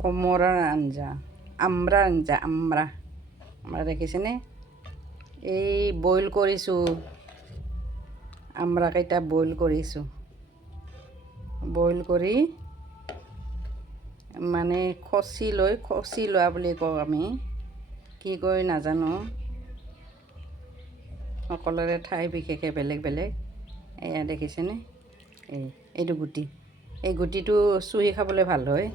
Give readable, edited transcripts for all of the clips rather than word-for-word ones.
কোমোৰাৰ আঞ্জা, আমৰাৰ আঞ্জা, আমৰা দেখিছেনে? এই বইল কৰিছোঁ, আমৰাকেইটা বইল কৰিছোঁ। বইল কৰি মানে খচি লোৱা বুলি কওঁ আমি, কি কয় নাজানো, সকলোৰে ঠাই বিশেষে বেলেগ বেলেগ। এয়া দেখিছেনে? এইটো গুটি, এই গুটিটো চুহি খাবলৈ ভাল হয়।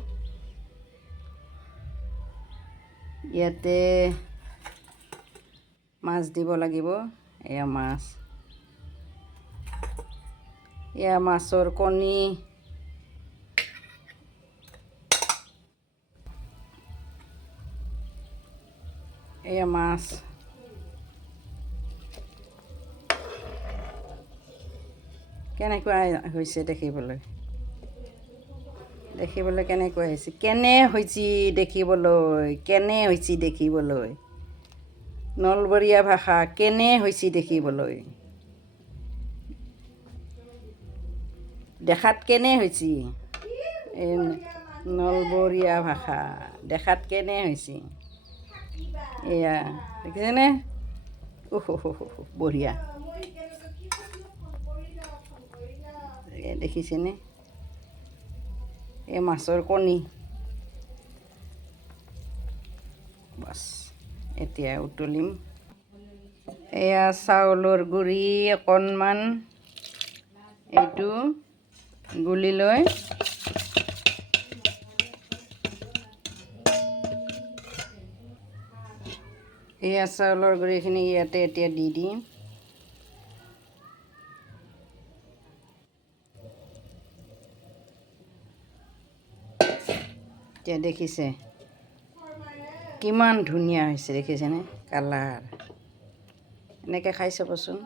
ইয়াতে মাছ দিব লাগিব। এয়া মাছ, এয়া মাছৰ কণী, এয়া মাছ, কেনেকুৱা হৈছে দেখিবলৈ কেনেকুৱা হৈছে, কেনে হৈছে দেখিবলৈ, নলবৰীয়া ভাষা, কেনে হৈছে দেখিবলৈ, দেখাত কেনে হৈছে, এই নলবৰীয়া ভাষা, দেখাত কেনে হৈছে। এয়া দেখিছেনে? বঢ়িয়া, দেখিছেনে? এই মাছৰ কণী, বাছ এতিয়া উতলিম। এয়া চাউলৰ গুড়ি অকণমান, এইটো গুলি লৈ এয়া চাউলৰ গুড়িখিনি ইয়াতে এতিয়া দি দিম। এতিয়া দেখিছে কিমান ধুনীয়া হৈছে, দেখিছেনে? কালাৰ এনেকৈ খাই চাবচোন।